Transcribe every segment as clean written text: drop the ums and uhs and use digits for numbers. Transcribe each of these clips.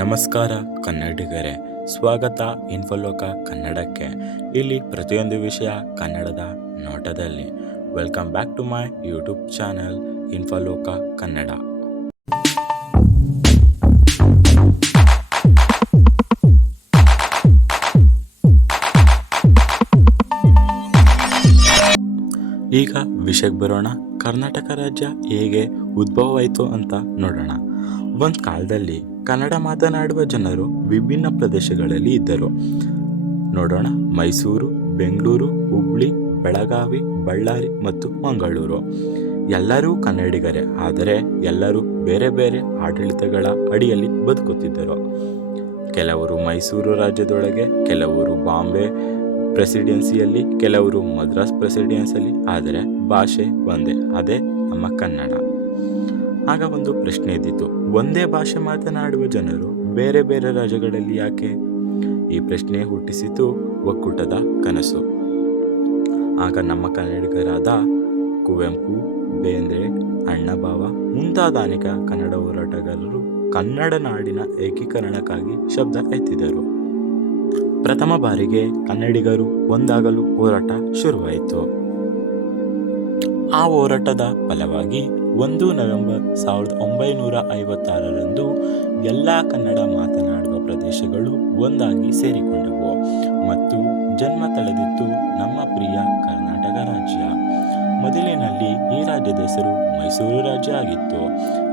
ನಮಸ್ಕಾರ ಕನ್ನಡಿಗರೇ, ಸ್ವಾಗತ ಇನ್ಫೋಲೋಕ ಕನ್ನಡಕ್ಕೆ. ಇಲ್ಲಿ ಪ್ರತಿಯೊಂದು ವಿಷಯ ಕನ್ನಡದ ನೋಟದಲ್ಲಿ. Welcome back to my YouTube channel Infoloka Kannada. ಈಗ ವಿಷಯಕ್ಕೆ ಬರೋಣ. ಕರ್ನಾಟಕ ರಾಜ್ಯ ಹೇಗೆ ಉದ್ಭವವಾಯಿತು ಅಂತ ನೋಡೋಣ. ಒಂದು ಕಾಲದಲ್ಲಿ ಕನ್ನಡ ಮಾತನಾಡುವ ಜನರು ವಿಭಿನ್ನ ಪ್ರದೇಶಗಳಲ್ಲಿ ಇದ್ದರು. ನೋಡೋಣ, ಮೈಸೂರು, ಬೆಂಗಳೂರು, ಹುಬ್ಳಿ, ಬೆಳಗಾವಿ, ಬಳ್ಳಾರಿ ಮತ್ತು ಮಂಗಳೂರು. ಎಲ್ಲರೂ ಕನ್ನಡಿಗರೇ, ಆದರೆ ಎಲ್ಲರೂ ಬೇರೆ ಬೇರೆ ಆಡಳಿತಗಳ ಅಡಿಯಲ್ಲಿ ಬದುಕುತ್ತಿದ್ದರು. ಕೆಲವರು ಮೈಸೂರು ರಾಜ್ಯದೊಳಗೆ, ಕೆಲವರು ಬಾಂಬೆ ಪ್ರೆಸಿಡೆನ್ಸಿಯಲ್ಲಿ, ಕೆಲವರು ಮದ್ರಾಸ್ ಪ್ರೆಸಿಡೆನ್ಸಿಯಲ್ಲಿ, ಆದರೆ ಭಾಷೆ ಒಂದೇ, ಅದೇ ನಮ್ಮ ಕನ್ನಡ. ಆಗ ಒಂದು ಪ್ರಶ್ನೆ ಇದ್ದಿತ್ತು, ಒಂದೇ ಭಾಷೆ ಮಾತನಾಡುವ ಜನರು ಬೇರೆ ಬೇರೆ ರಾಜ್ಯಗಳಲ್ಲಿ ಯಾಕೆ? ಈ ಪ್ರಶ್ನೆ ಹುಟ್ಟಿಸಿತು ಒಕ್ಕೂಟದ ಕನಸು. ಆಗ ನಮ್ಮ ಕನ್ನಡಿಗರಾದ ಕುವೆಂಪು, ಬೇಂದ್ರೆ, ಅಣ್ಣಭಾವ ಮುಂತಾದ ಅನೇಕ ಕನ್ನಡ ಹೋರಾಟಗಾರರು ಕನ್ನಡ ನಾಡಿನ ಏಕೀಕರಣಕ್ಕಾಗಿ ಶಬ್ದ ಎತ್ತಿದರು. ಪ್ರಥಮ ಬಾರಿಗೆ ಕನ್ನಡಿಗರು ಒಂದಾಗಲು ಹೋರಾಟ ಶುರುವಾಯಿತು. ಆ ಹೋರಾಟದ ಫಲವಾಗಿ 1 ನವೆಂಬರ್ 1956ರಂದು ಎಲ್ಲ ಕನ್ನಡ ಮಾತನಾಡುವ ಪ್ರದೇಶಗಳು ಒಂದಾಗಿ ಸೇರಿಕೊಂಡವು ಮತ್ತು ಜನ್ಮ ತಳೆದಿತ್ತು ನಮ್ಮ ಪ್ರಿಯ ಕರ್ನಾಟಕ ರಾಜ್ಯ. ಮೊದಲಿನಲ್ಲಿ ಈ ರಾಜ್ಯದ ಹೆಸರು ಮೈಸೂರು ರಾಜ್ಯ ಆಗಿತ್ತು.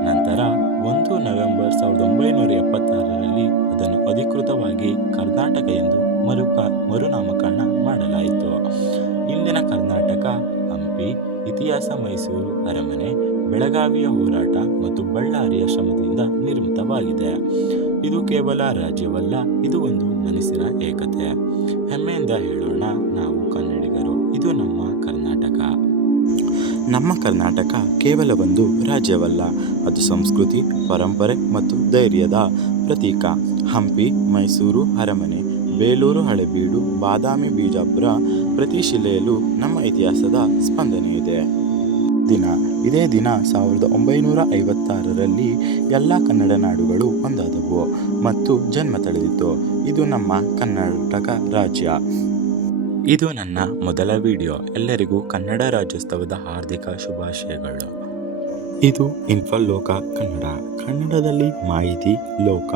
ನಂತರ 1 ನವೆಂಬರ್ 1976ರಲ್ಲಿ ಅದನ್ನು ಅಧಿಕೃತವಾಗಿ ಕರ್ನಾಟಕ ಎಂದು ಮರುನಾಮಕರಣ ಮಾಡಲಾಯಿತು. ಇಂದಿನ ಕರ್ನಾಟಕ ಹಂಪಿ, ಇತಿಹಾಸ ಮೈಸೂರು ಅರಮನೆ, ಬೆಳಗಾವಿಯ ಹೋರಾಟ ಮತ್ತು ಬಳ್ಳಾರಿಯ ಶ್ರಮದಿಂದ ನಿರ್ಮಿತವಾಗಿದೆ. ಇದು ಕೇವಲ ರಾಜ್ಯವಲ್ಲ, ಇದು ಒಂದು ಮನಸ್ಸಿನ ಏಕತೆ. ಹೆಮ್ಮೆಯಿಂದ ಹೇಳೋಣ, ನಾವು ಕನ್ನಡಿಗರು, ಇದು ನಮ್ಮ ಕರ್ನಾಟಕ. ನಮ್ಮ ಕರ್ನಾಟಕ ಕೇವಲ ಒಂದು ರಾಜ್ಯವಲ್ಲ, ಅದು ಸಂಸ್ಕೃತಿ, ಪರಂಪರೆ ಮತ್ತು ಧೈರ್ಯದ ಪ್ರತೀಕ. ಹಂಪಿ, ಮೈಸೂರು ಅರಮನೆ, ಬೇಲೂರು ಹಳೆಬೀಡು, ಬಾದಾಮಿ, ಬಿಜಾಪುರ, ಪ್ರತಿ ಶಿಲೆಯಲ್ಲೂ ನಮ್ಮ ಇತಿಹಾಸದ ಸ್ಪಂದನೆಯಿದೆ. ಇದೇ ದಿನ 1956ರಲ್ಲಿ ಎಲ್ಲ ಕನ್ನಡ ನಾಡುಗಳು ಒಂದಾದವು ಮತ್ತು ಜನ್ಮ ತಳೆದಿತ್ತು. ಇದು ನಮ್ಮ ಕರ್ನಾಟಕ ರಾಜ್ಯ. ಇದು ನನ್ನ ಮೊದಲ ವಿಡಿಯೋ. ಎಲ್ಲರಿಗೂ ಕನ್ನಡ ರಾಜ್ಯೋತ್ಸವದ ಹಾರ್ದಿಕ ಶುಭಾಶಯಗಳು. ಇದು ಇನ್ಫೋಲೋಕ ಕನ್ನಡ. ಕನ್ನಡದಲ್ಲಿ ಮಾಹಿತಿ ಲೋಕ.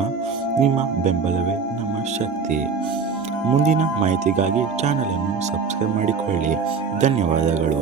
ನಿಮ್ಮ ಬೆಂಬಲವೇ ನಮ್ಮ ಶಕ್ತಿ. ಮುಂದಿನ ಮಾಹಿತಿಗಾಗಿ ಚಾನಲನ್ನು ಸಬ್ಸ್ಕ್ರೈಬ್ ಮಾಡಿಕೊಳ್ಳಿ. ಧನ್ಯವಾದಗಳು.